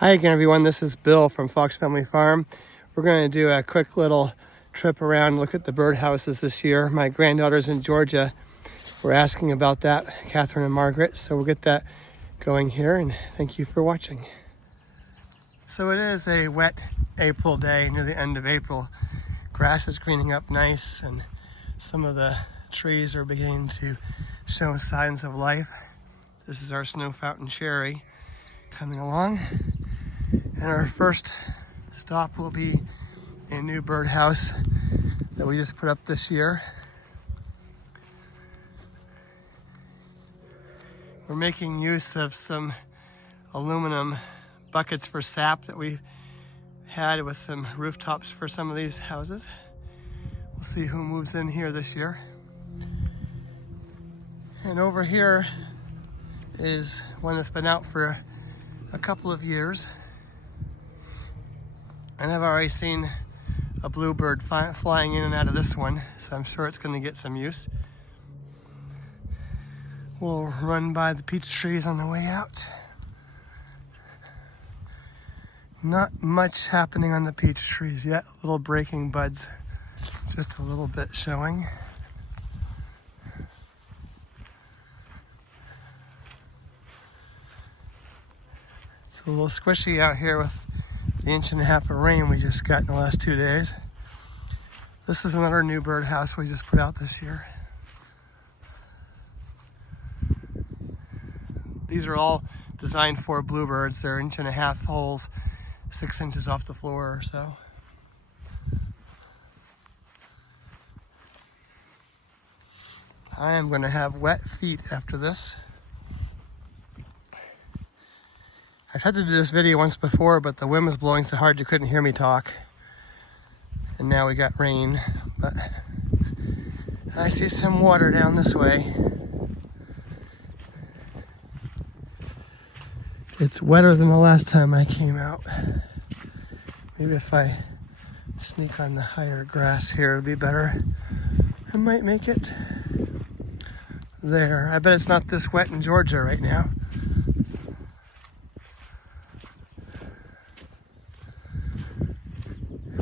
Hi again, everyone. This is Bill from Fox Family Farm. We're going to do a quick little trip around, look at the birdhouses this year. My granddaughters in Georgia were asking about that, Catherine and Margaret, so we'll get that going here, and thank you for watching. So it is a wet April day, near the end of April. Grass is greening up nice, and some of the trees are beginning to show signs of life. This is our snow fountain cherry coming along. And our first stop will be a new birdhouse that we just put up this year. We're making use of some aluminum buckets for sap that we had with some rooftops for some of these houses. We'll see who moves in here this year. And over here is one that's been out for a couple of years. And I've already seen a bluebird flying in and out of this one, so I'm sure it's going to get some use. We'll run by the peach trees on the way out. Not much happening on the peach trees yet. Little breaking buds, just a little bit showing. It's a little squishy out here with the 1.5 inches of rain we just got in the last 2 days. This is another new birdhouse we just put out this year. These are all designed for bluebirds. They're 1.5 inch holes, 6 inches off the floor or so. I am going to have wet feet after this. I tried to do this video once before, but the wind was blowing so hard you couldn't hear me talk. And now we got rain, but I see some water down this way. It's wetter than the last time I came out. Maybe if I sneak on the higher grass here, it'll be better. I might make it there. I bet it's not this wet in Georgia right now.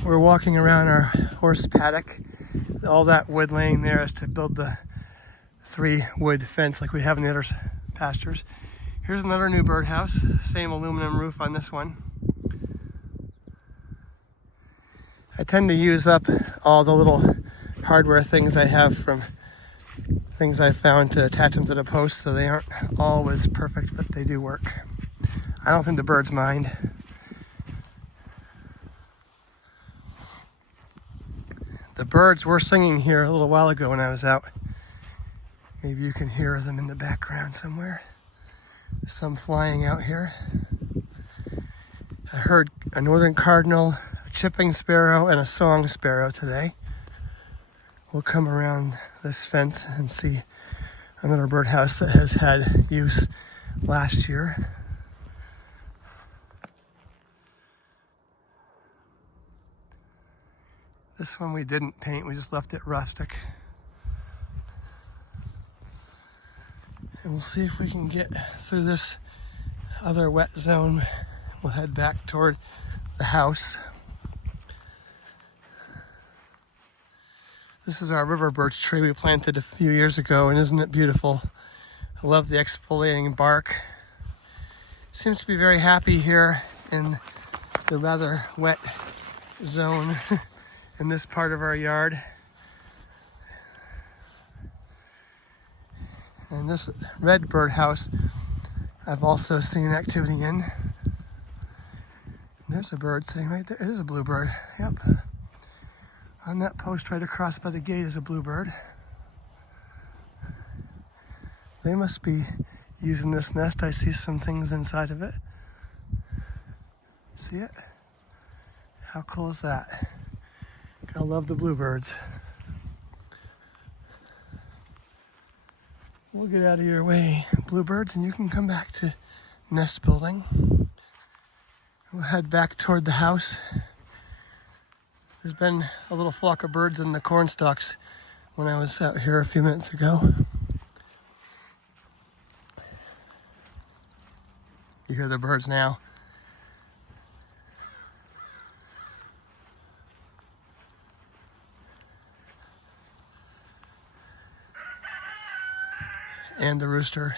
We're walking around our horse paddock. All that wood laying there is to build the 3-wood fence like we have in the other pastures. Here's another new birdhouse, same aluminum roof on this one. I tend to use up all the little hardware things I have from things I found to attach them to the post, so they aren't always perfect, but they do work. I don't think the birds mind. The birds were singing here a little while ago when I was out. Maybe you can hear them in the background somewhere. There's some flying out here. I heard a northern cardinal, a chipping sparrow, and a song sparrow today. We'll come around this fence and see another birdhouse that has had use last year. This one we didn't paint, we just left it rustic. And we'll see if we can get through this other wet zone. We'll head back toward the house. This is our river birch tree we planted a few years ago, and isn't it beautiful? I love the exfoliating bark. Seems to be very happy here in the rather wet zone in this part of our yard. And this red birdhouse I've also seen activity in. And there's a bird sitting right there. It is a bluebird. Yep. On that post right across by the gate is a bluebird. They must be using this nest. I see some things inside of it. See it? How cool is that? I love the bluebirds. We'll get out of your way, bluebirds, and you can come back to nest building. We'll head back toward the house. There's been a little flock of birds in the corn stalks when I was out here a few minutes ago. You hear the birds now. and the rooster.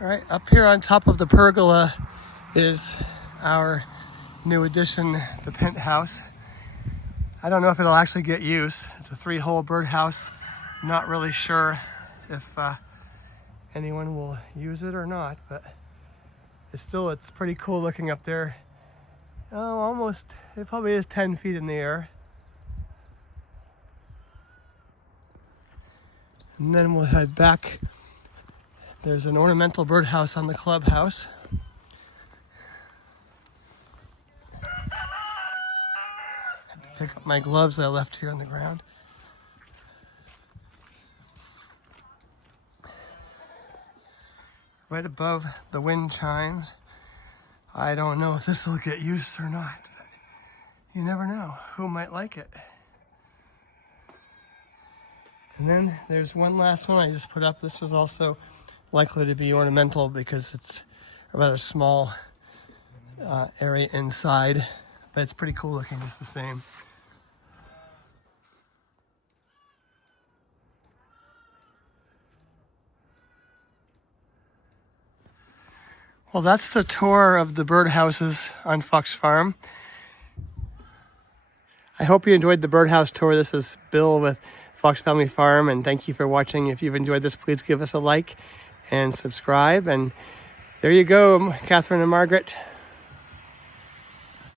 All right, up here on top of the pergola is our new addition, the penthouse. I don't know if it'll actually get use. It's a 3-hole birdhouse. Not really sure if anyone will use it or not, but it's pretty cool looking up there. Oh, it probably is 10 feet in the air. And then we'll head back. There's an ornamental birdhouse on the clubhouse. Had to pick up my gloves that I left here on the ground. Right above the wind chimes. I don't know if this will get used or not. You never know who might like it. And then there's one last one I just put up. This was also likely to be ornamental because it's a rather small area inside, but it's pretty cool looking just the same. Well, that's the tour of the birdhouses on Fox Farm. I hope you enjoyed the birdhouse tour. This is Bill with Fox Family Farm, and thank you for watching. If you've enjoyed this, please give us a like and subscribe. And there you go, Catherine and Margaret.